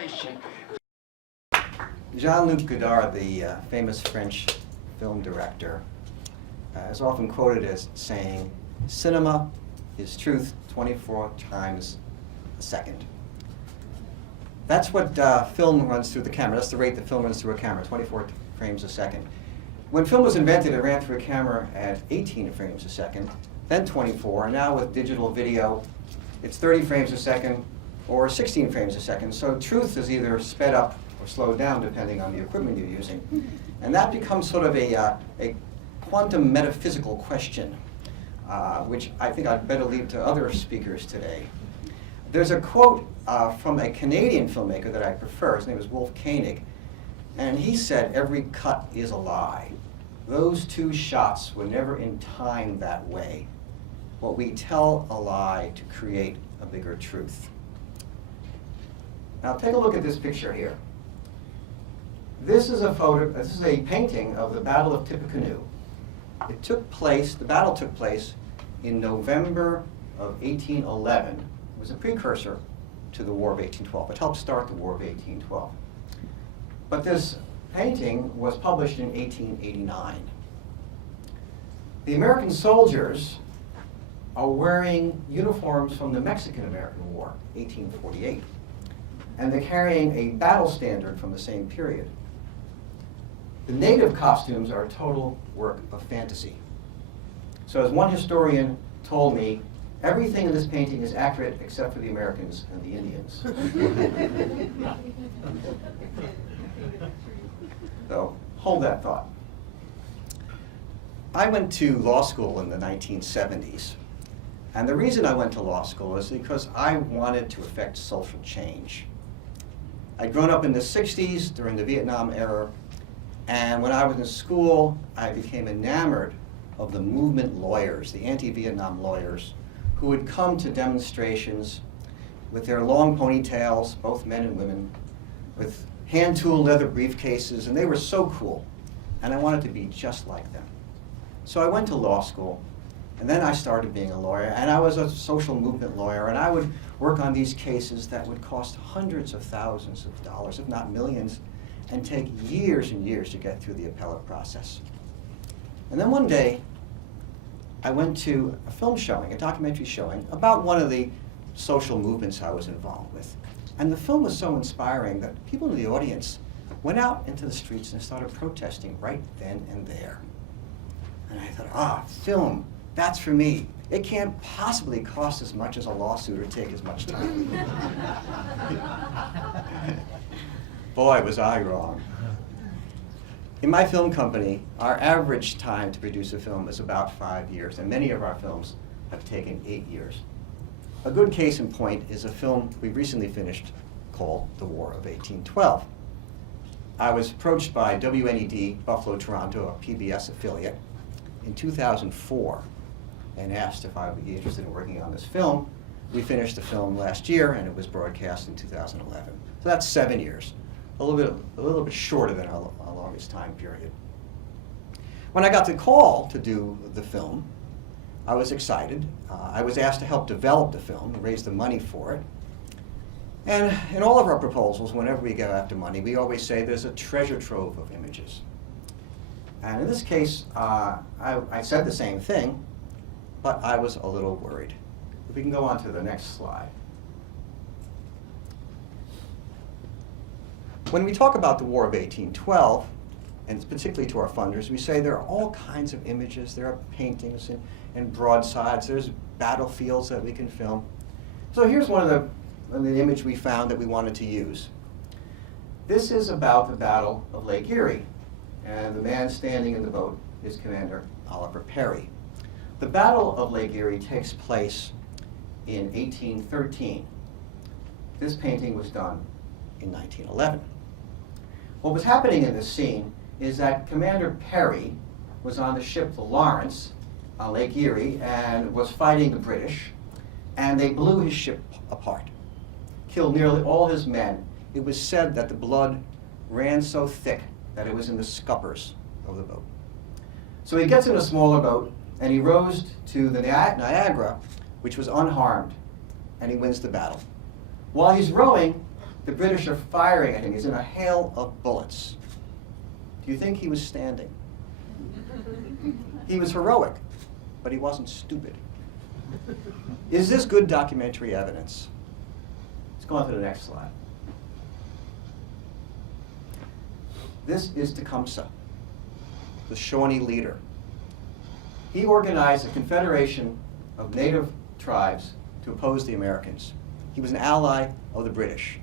situation. Jean-Luc Godard, the famous French film director, is often quoted as saying, "Cinema is truth 24 times a second." That's what film runs through the camera. That's the rate that film runs through a camera, 24 frames a second. When film was invented, it ran through a camera at 18 frames a second, then 24, and now with digital video, it's 30 frames a second or 16 frames a second. So truth is either sped up or slowed down depending on the equipment you're using. And that becomes sort of a quantum metaphysical question, which I think I'd better leave to other speakers today. There's a quote from a Canadian filmmaker that I prefer. His name is Wolf Koenig. And he said, "Every cut is a lie. Those two shots were never in time that way. But we tell a lie to create a bigger truth." Now take a look at this picture here. This is a painting of the Battle of Tippecanoe. The battle took place in November of 1811. It was a precursor to the War of 1812. It helped start the War of 1812. But this painting was published in 1889. The American soldiers are wearing uniforms from the Mexican-American War, 1848. And they're carrying a battle standard from the same period. The native costumes are a total work of fantasy. So as one historian told me, everything in this painting is accurate except for the Americans and the Indians. So hold that thought. I went to law school in the 1970s. And the reason I went to law school is because I wanted to affect social change. I'd grown up in the 60s during the Vietnam era. And when I was in school, I became enamored of the movement lawyers, the anti-Vietnam lawyers, who would come to demonstrations with their long ponytails, both men and women, with hand-tooled leather briefcases, and they were so cool. And I wanted to be just like them. So I went to law school, and then I started being a lawyer, and I was a social movement lawyer, and I would work on these cases that would cost hundreds of thousands of dollars, if not millions, and take years and years to get through the appellate process. And then one day, I went to a film showing, a documentary showing, about one of the social movements I was involved with. And the film was so inspiring that people in the audience went out into the streets and started protesting right then and there. And I thought, film, that's for me. It can't possibly cost as much as a lawsuit or take as much time. Boy, was I wrong. In my film company, our average time to produce a film is about 5 years, and many of our films have taken 8 years. A good case in point is a film we recently finished called The War of 1812. I was approached by WNED Buffalo Toronto, a PBS affiliate, in 2004 and asked if I would be interested in working on this film. We finished the film last year, and it was broadcast in 2011. So that's 7 years. A little bit shorter than our longest time period. When I got the call to do the film, I was excited. I was asked to help develop the film and raise the money for it. And in all of our proposals, whenever we go after money, we always say there's a treasure trove of images. And in this case, I said the same thing, but I was a little worried. If we can go on to the next slide. When we talk about the War of 1812, and particularly to our funders, we say there are all kinds of images. There are paintings and broadsides. There's battlefields that we can film. So here's one of the image we found that we wanted to use. This is about the Battle of Lake Erie, and the man standing in the boat is Commander Oliver Perry. The Battle of Lake Erie takes place in 1813. This painting was done in 1911. What was happening in this scene is that Commander Perry was on the ship the Lawrence on Lake Erie and was fighting the British, and they blew his ship apart, killed nearly all his men. It was said that the blood ran so thick that it was in the scuppers of the boat. So he gets in a smaller boat, and he rows to the Niagara, which was unharmed, and he wins the battle. While he's rowing, The British are firing at him. He's in a hail of bullets. Do you think he was standing? He was heroic, but he wasn't stupid. Is this good documentary evidence? Let's go on to the next slide. This is Tecumseh, the Shawnee leader. He organized a confederation of native tribes to oppose the Americans. He was an ally of the British.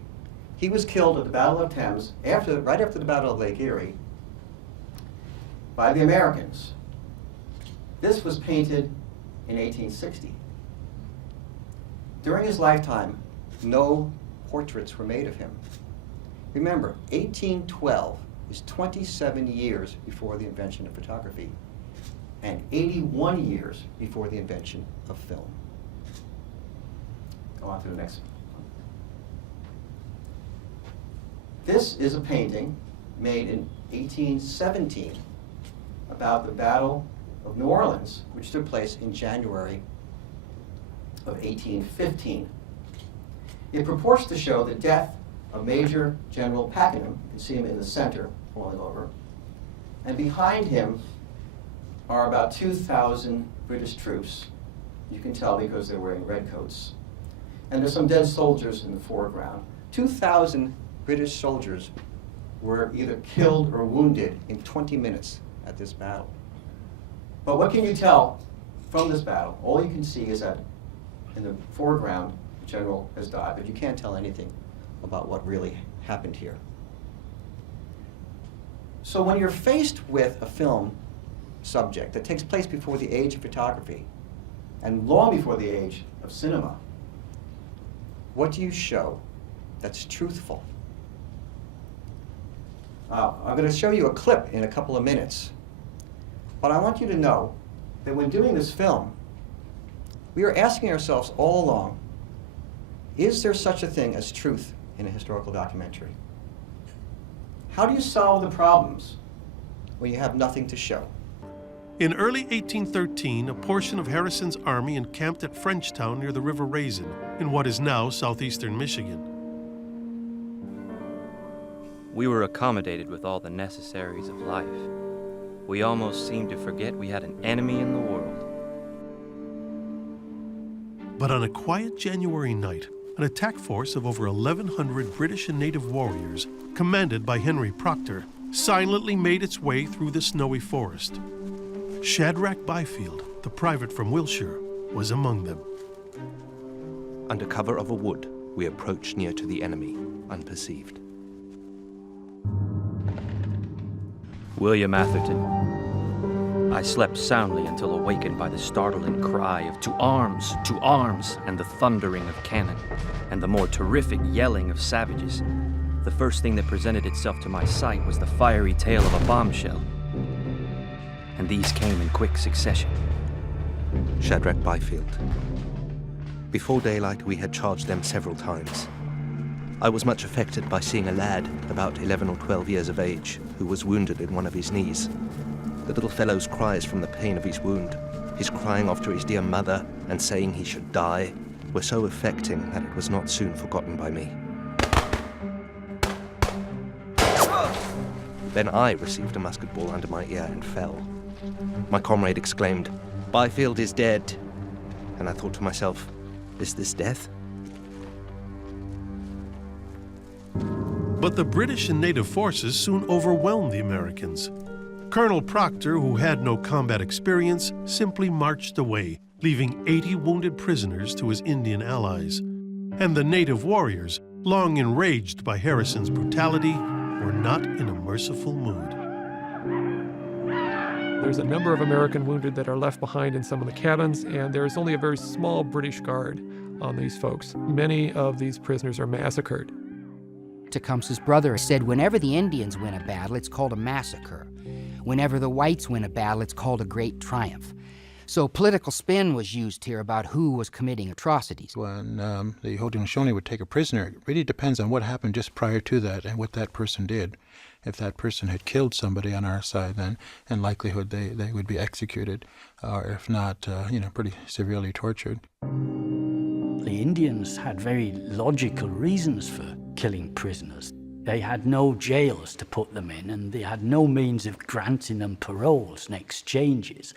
He was killed at the Battle of Thames, right after the Battle of Lake Erie, by the Americans. This was painted in 1860. During his lifetime, no portraits were made of him. Remember, 1812 is 27 years before the invention of photography and 81 years before the invention of film. Go on to the next one. This is a painting made in 1817 about the Battle of New Orleans, which took place in January of 1815. It purports to show the death of Major General Pakenham. You can see him in the center, falling over. And behind him are about 2,000 British troops. You can tell because they're wearing red coats. And there's some dead soldiers in the foreground. 2,000 British soldiers were either killed or wounded in 20 minutes at this battle. But what can you tell from this battle? All you can see is that in the foreground, the general has died, but you can't tell anything about what really happened here. So when you're faced with a film subject that takes place before the age of photography and long before the age of cinema, what do you show that's truthful? I'm going to show you a clip in a couple of minutes, but I want you to know that when doing this film, we are asking ourselves all along, is there such a thing as truth in a historical documentary? How do you solve the problems when you have nothing to show? In early 1813, a portion of Harrison's army encamped at Frenchtown near the River Raisin in what is now southeastern Michigan. We were accommodated with all the necessaries of life. We almost seemed to forget we had an enemy in the world. But on a quiet January night, an attack force of over 1,100 British and native warriors, commanded by Henry Proctor, silently made its way through the snowy forest. Shadrach Byfield, the private from Wiltshire, was among them. Under cover of a wood, we approached near to the enemy, unperceived. William Atherton. I slept soundly until awakened by the startling cry of to arms, and the thundering of cannon, and the more terrific yelling of savages. The first thing that presented itself to my sight was the fiery tail of a bombshell. And these came in quick succession. Shadrach Byfield. Before daylight, we had charged them several times. I was much affected by seeing a lad, about 11 or 12 years of age, who was wounded in one of his knees. The little fellow's cries from the pain of his wound, his crying after his dear mother and saying he should die, were so affecting that it was not soon forgotten by me. Then I received a musket ball under my ear and fell. My comrade exclaimed, "Byfield is dead." And I thought to myself, is this death? But the British and native forces soon overwhelmed the Americans. Colonel Proctor, who had no combat experience, simply marched away, leaving 80 wounded prisoners to his Indian allies. And the native warriors, long enraged by Harrison's brutality, were not in a merciful mood. There's a number of American wounded that are left behind in some of the cabins, and there's only a very small British guard on these folks. Many of these prisoners are massacred. Tecumseh's brother said, whenever the Indians win a battle, it's called a massacre. Whenever the whites win a battle, it's called a great triumph. So political spin was used here about who was committing atrocities. When the Haudenosaunee would take a prisoner, it really depends on what happened just prior to that and what that person did. If that person had killed somebody on our side, then in likelihood they would be executed, or if not, pretty severely tortured. The Indians had very logical reasons for killing prisoners. They had no jails to put them in, and they had no means of granting them paroles and exchanges.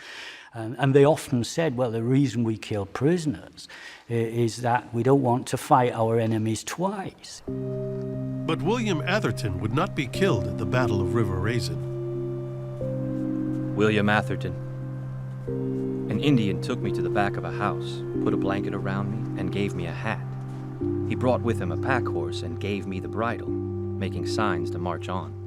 And they often said, well, the reason we kill prisoners is that we don't want to fight our enemies twice. But William Atherton would not be killed at the Battle of River Raisin. William Atherton. An Indian took me to the back of a house, put a blanket around me, and gave me a hat. He brought with him a pack horse and gave me the bridle, making signs to march on.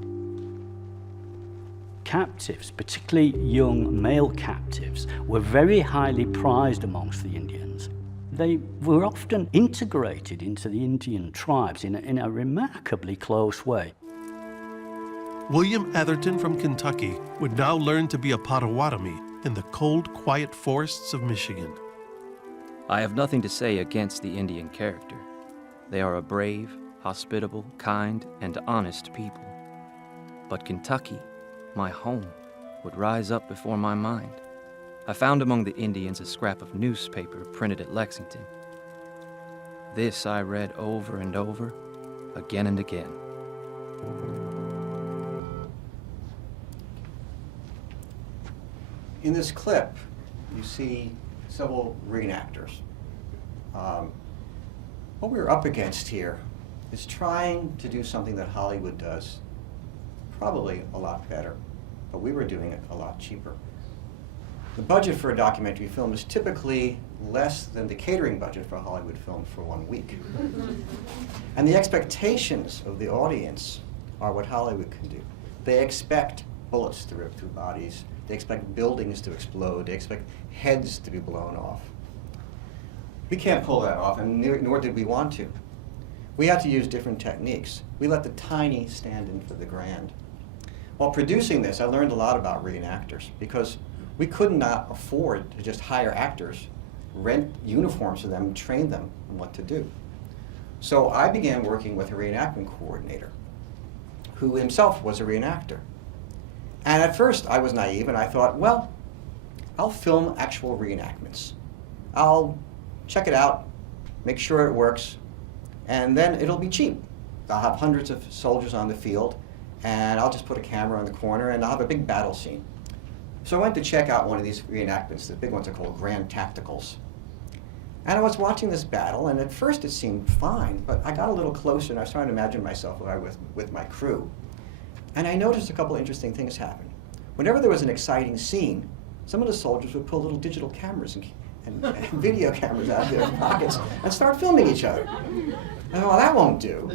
Captives, particularly young male captives, were very highly prized amongst the Indians. They were often integrated into the Indian tribes in a remarkably close way. William Atherton from Kentucky would now learn to be a Potawatomi in the cold, quiet forests of Michigan. I have nothing to say against the Indian character. They are a brave, hospitable, kind, and honest people. But Kentucky, my home, would rise up before my mind. I found among the Indians a scrap of newspaper printed at Lexington. This I read over and over, again and again. In this clip, you see several reenactors. What we're up against here is trying to do something that Hollywood does probably a lot better, but we were doing it a lot cheaper. The budget for a documentary film is typically less than the catering budget for a Hollywood film for 1 week. And the expectations of the audience are what Hollywood can do. They expect bullets to rip through bodies. They expect buildings to explode. They expect heads to be blown off. We can't pull that off, and nor did we want to. We had to use different techniques. We let the tiny stand in for the grand. While producing this, I learned a lot about reenactors, because we could not afford to just hire actors, rent uniforms for them, and train them on what to do. So I began working with a reenactment coordinator, who himself was a reenactor. And at first I was naive, and I thought, well, I'll film actual reenactments. I'll check it out, make sure it works, and then it'll be cheap. I'll have hundreds of soldiers on the field, and I'll just put a camera in the corner, and I'll have a big battle scene. So I went to check out one of these reenactments. The big ones are called Grand Tacticals. And I was watching this battle, and at first it seemed fine, but I got a little closer, and I was trying to imagine myself with my crew. And I noticed a couple interesting things happen. Whenever there was an exciting scene, some of the soldiers would pull little digital cameras and video cameras out of their pockets and start filming each other. And I thought, well, that won't do.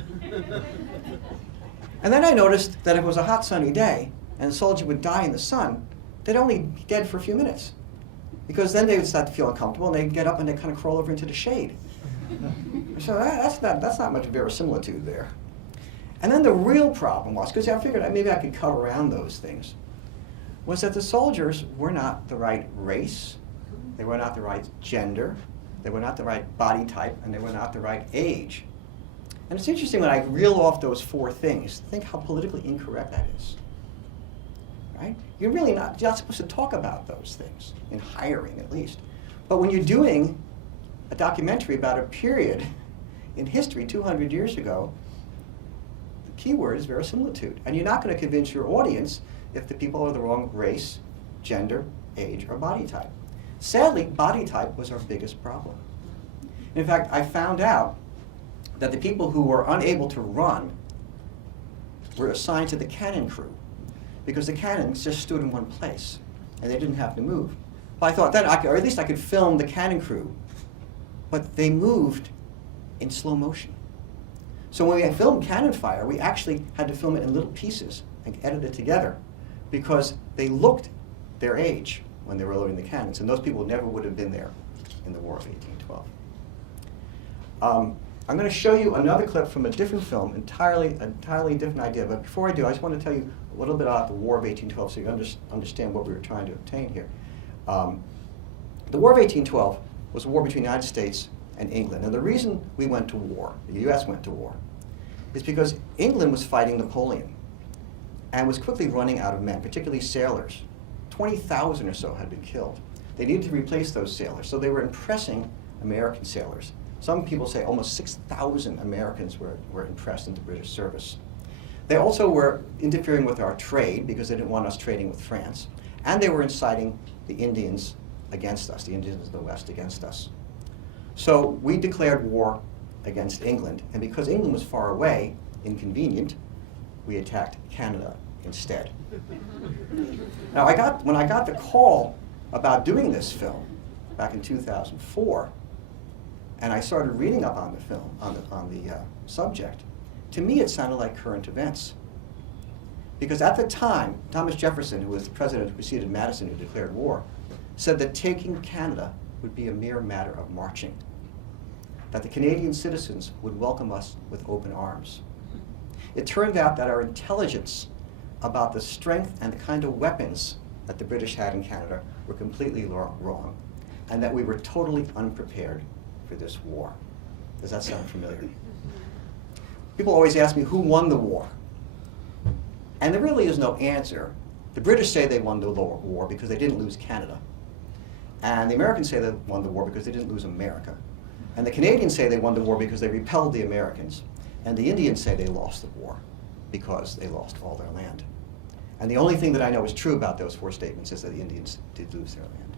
And then I noticed that if it was a hot sunny day and a soldier would die in the sun, they'd only be dead for a few minutes. Because then they would start to feel uncomfortable, and they'd get up and they'd kind of crawl over into the shade. So that's not much verisimilitude there. And then the real problem was, because I figured maybe I could cut around those things, was that the soldiers were not the right race, they were not the right gender, they were not the right body type, and they were not the right age. And it's interesting when I reel off those four things, think how politically incorrect that is. Right? You're really not supposed to talk about those things, in hiring at least. But when you're doing a documentary about a period in history 200 years ago, the key word is verisimilitude. And you're not going to convince your audience if the people are the wrong race, gender, age, or body type. Sadly, body type was our biggest problem. In fact, I found out that the people who were unable to run were assigned to the cannon crew, because the cannons just stood in one place and they didn't have to move. Well, I thought then, or at least I could film the cannon crew, but they moved in slow motion. So when we filmed cannon fire, we actually had to film it in little pieces and edit it together, because they looked their age when they were loading the cannons, and those people never would have been there in the War of 1812. I'm going to show you another clip from a different film, entirely different idea. But before I do, I just want to tell you a little bit about the War of 1812 so you understand what we were trying to obtain here. The War of 1812 was a war between the United States and England. And the reason we went to war, the U.S. went to war, is because England was fighting Napoleon and was quickly running out of men, particularly sailors. 20,000 or so had been killed. They needed to replace those sailors, so they were impressing American sailors Some people say almost 6,000 Americans were impressed into British service. They also were interfering with our trade because they didn't want us trading with France. And they were inciting the Indians against us, the Indians of the West against us. So we declared war against England. And because England was far away, inconvenient, we attacked Canada instead. Now, when I got the call about doing this film back in 2004, and I started reading up on the film, on the subject, to me it sounded like current events. Because at the time, Thomas Jefferson, who was the president who preceded Madison, who declared war, said that taking Canada would be a mere matter of marching, that the Canadian citizens would welcome us with open arms. It turned out that our intelligence about the strength and the kind of weapons that the British had in Canada were completely wrong, and that we were totally unprepared for this war. Does that sound familiar? People always ask me, who won the war? And there really is no answer. The British say they won the war because they didn't lose Canada. And the Americans say they won the war because they didn't lose America. And the Canadians say they won the war because they repelled the Americans. And the Indians say they lost the war because they lost all their land. And the only thing that I know is true about those four statements is that the Indians did lose their land.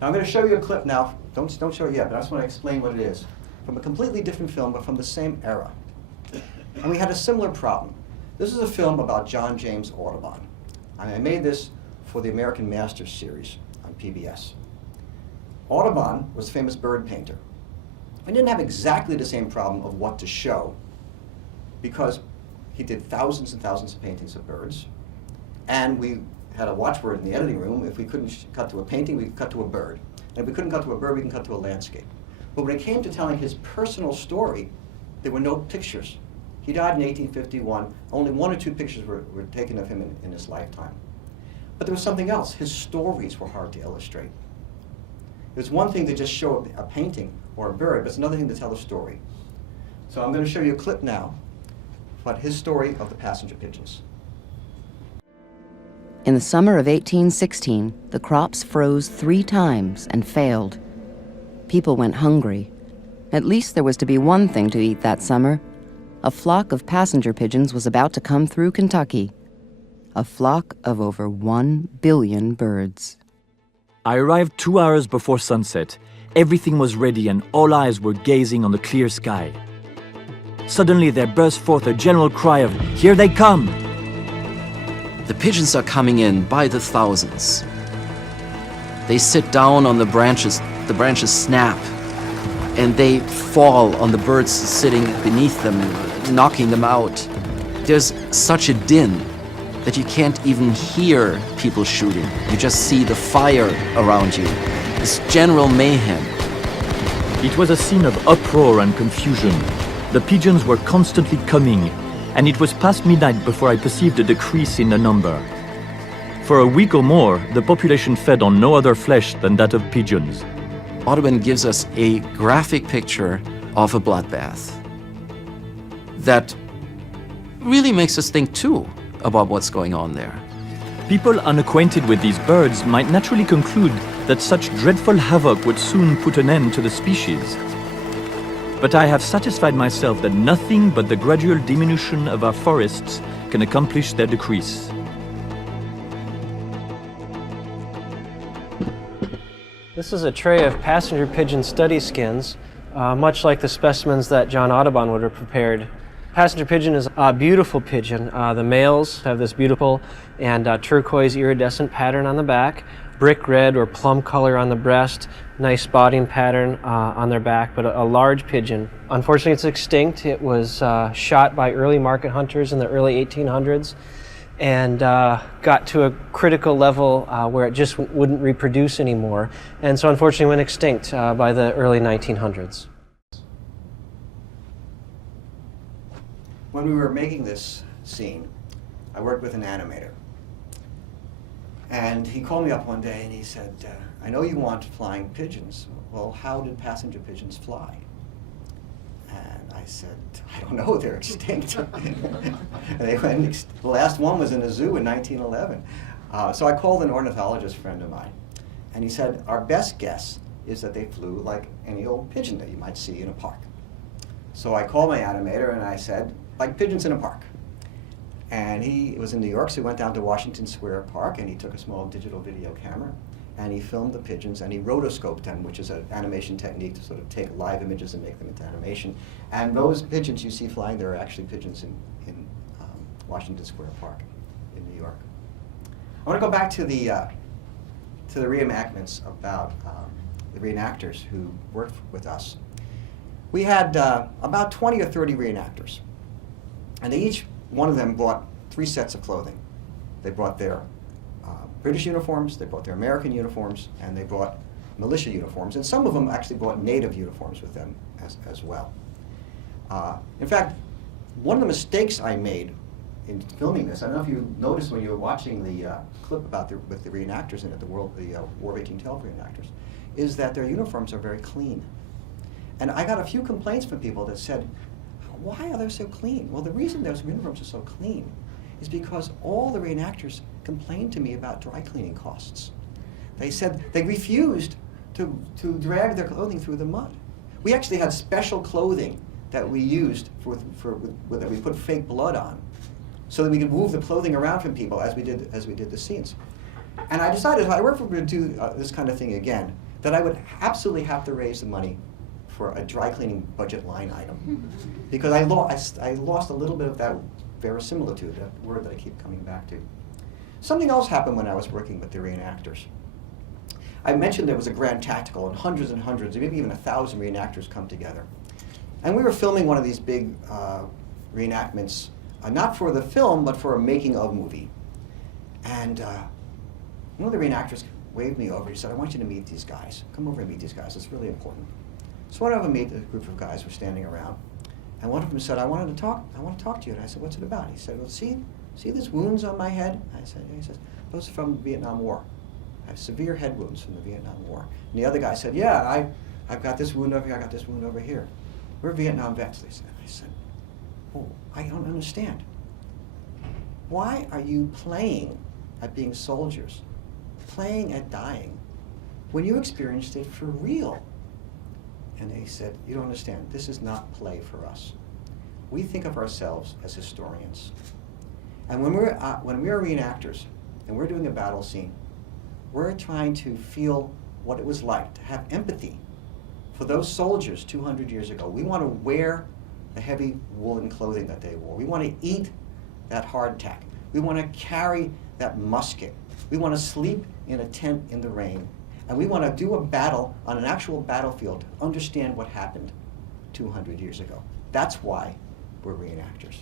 Now I'm going to show you a clip now. Don't show it yet, but I just want to explain what it is. From a completely different film, but from the same era. And we had a similar problem. This is a film about John James Audubon. And I made this for the American Masters series on PBS. Audubon was a famous bird painter. I didn't have exactly the same problem of what to show, because he did thousands and thousands of paintings of birds. And we had a watchword in the editing room. If we couldn't cut to a painting, we could cut to a bird. And if we couldn't cut to a bird, we can cut to a landscape. But when it came to telling his personal story, there were no pictures. He died in 1851. Only 1 or 2 pictures were taken of him in his lifetime. But there was something else. His stories were hard to illustrate. It was one thing to just show a painting or a bird, but it's another thing to tell a story. So I'm going to show you a clip now about his story of the passenger pigeons. In the summer of 1816, the crops froze 3 times and failed. People went hungry. At least there was to be one thing to eat that summer. A flock of passenger pigeons was about to come through Kentucky. A flock of over 1 billion birds. I arrived 2 hours before sunset. Everything was ready and all eyes were gazing on the clear sky. Suddenly there burst forth a general cry of, "Here they come!" The pigeons are coming in by the thousands. They sit down on the branches snap, and they fall on the birds sitting beneath them, knocking them out. There's such a din that you can't even hear people shooting. You just see the fire around you. This general mayhem. It was a scene of uproar and confusion. The pigeons were constantly coming, and it was past midnight before I perceived a decrease in the number. For a week or more, the population fed on no other flesh than that of pigeons. Audubon gives us a graphic picture of a bloodbath that really makes us think too about what's going on there. People unacquainted with these birds might naturally conclude that such dreadful havoc would soon put an end to the species. But I have satisfied myself that nothing but the gradual diminution of our forests can accomplish their decrease. This is a tray of passenger pigeon study skins, much like the specimens that John Audubon would have prepared. Passenger pigeon is a beautiful pigeon. The males have this beautiful and turquoise iridescent pattern on the back, brick red or plum color on the breast, nice spotting pattern on their back, but a large pigeon. Unfortunately, it's extinct. It was shot by early market hunters in the early 1800s and got to a critical level where it just wouldn't reproduce anymore. And so unfortunately went extinct by the early 1900s. When we were making this scene, I worked with an animator. And he called me up one day and he said, I know you want flying pigeons. Well, how did passenger pigeons fly? And I said, I don't know, they're extinct. And they went, the last one was in a zoo in 1911. So I called an ornithologist friend of mine. And he said, our best guess is that they flew like any old pigeon that you might see in a park. So I called my animator and I said, like pigeons in a park. And it was in New York, so he went down to Washington Square Park and he took a small digital video camera and he filmed the pigeons and he rotoscoped them, which is an animation technique to sort of take live images and make them into animation. And those pigeons you see flying there are actually pigeons in Washington Square Park in New York. I want to go back to the reenactments about the reenactors who worked with us. We had about 20 or 30 reenactors, and each one of them brought 3 sets of clothing. They brought their British uniforms, they brought their American uniforms, and they brought militia uniforms, and some of them actually brought native uniforms with them as well. In fact, one of the mistakes I made in filming this, I don't know if you noticed when you were watching the clip about with the reenactors in it, the War of 1812 reenactors, is that their uniforms are very clean. And I got a few complaints from people that said, why are they so clean? Well, the reason those uniforms are so clean is because all the reenactors complained to me about dry cleaning costs. They said they refused to drag their clothing through the mud. We actually had special clothing that we used that we put fake blood on, so that we could move the clothing around from people as we did the scenes. And I decided if I were to do this kind of thing again, that I would absolutely have to raise the money for a dry cleaning budget line item, because I lost a little bit of that verisimilitude, that word that I keep coming back to. Something else happened when I was working with the reenactors. I mentioned there was a grand tactical, and hundreds, maybe even 1,000 reenactors come together. And we were filming one of these big reenactments, not for the film, but for a making of movie. And one of the reenactors waved me over. He said, I want you to meet these guys. Come over and meet these guys. It's really important. So I went over and meet a group of guys who were standing around. And one of them said, I want to talk to you. And I said, what's it about? He said, well, see these wounds on my head? I said, yeah. He says, those are from the Vietnam War. I have severe head wounds from the Vietnam War. And the other guy said, yeah, I've got this wound over here, I got this wound over here. We're Vietnam vets, they said. I said, oh, I don't understand. Why are you playing at being soldiers, playing at dying, when you experienced it for real? And they said, you don't understand, this is not play for us. We think of ourselves as historians. And when we are reenactors and we're doing a battle scene, we're trying to feel what it was like to have empathy for those soldiers 200 years ago. We want to wear the heavy woolen clothing that they wore. We want to eat that hardtack. We want to carry that musket. We want to sleep in a tent in the rain. And we want to do a battle on an actual battlefield to understand what happened 200 years ago. That's why we're reenactors.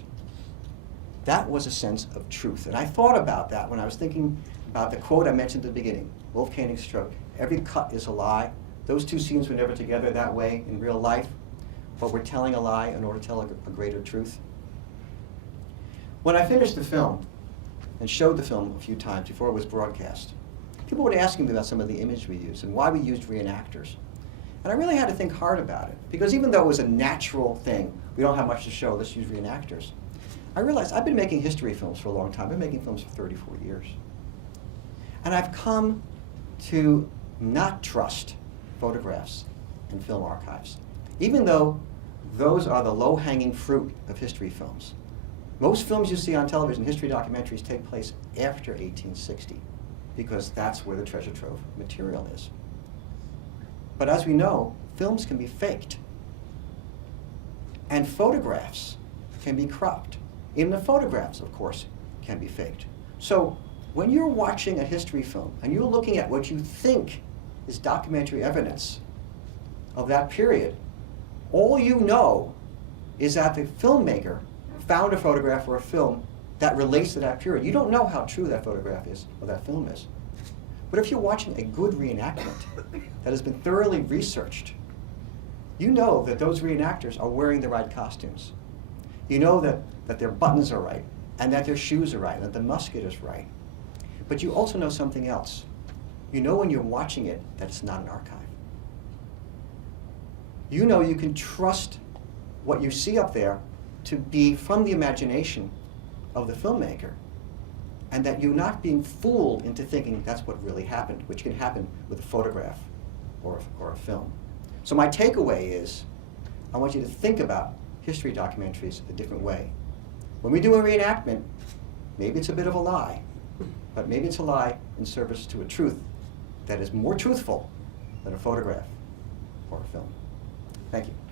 That was a sense of truth. And I thought about that when I was thinking about the quote I mentioned at the beginning, Wolf Koenig's stroke. Every cut is a lie. Those two scenes were never together that way in real life, but we're telling a lie in order to tell a greater truth. When I finished the film and showed the film a few times before it was broadcast, people were asking me about some of the imagery we used and why we used reenactors. And I really had to think hard about it, because even though it was a natural thing, we don't have much to show, let's use reenactors, I realized I've been making history films for a long time. I've been making films for 34 years. And I've come to not trust photographs and film archives, even though those are the low-hanging fruit of history films. Most films you see on television, history documentaries, take place after 1860, because that's where the treasure trove material is. But as we know, films can be faked, and photographs can be cropped. Even the photographs, of course, can be faked. So when you're watching a history film and you're looking at what you think is documentary evidence of that period, all you know is that the filmmaker found a photograph or a film that relates to that period. You don't know how true that photograph is or that film is. But if you're watching a good reenactment that has been thoroughly researched, you know that those reenactors are wearing the right costumes. You know that their buttons are right, and that their shoes are right, and that the musket is right. But you also know something else. You know when you're watching it that it's not an archive. You know you can trust what you see up there to be from the imagination of the filmmaker, and that you're not being fooled into thinking that's what really happened, which can happen with a photograph or a film. So my takeaway is, I want you to think about history documentaries a different way. When we do a reenactment, maybe it's a bit of a lie, but maybe it's a lie in service to a truth that is more truthful than a photograph or a film. Thank you.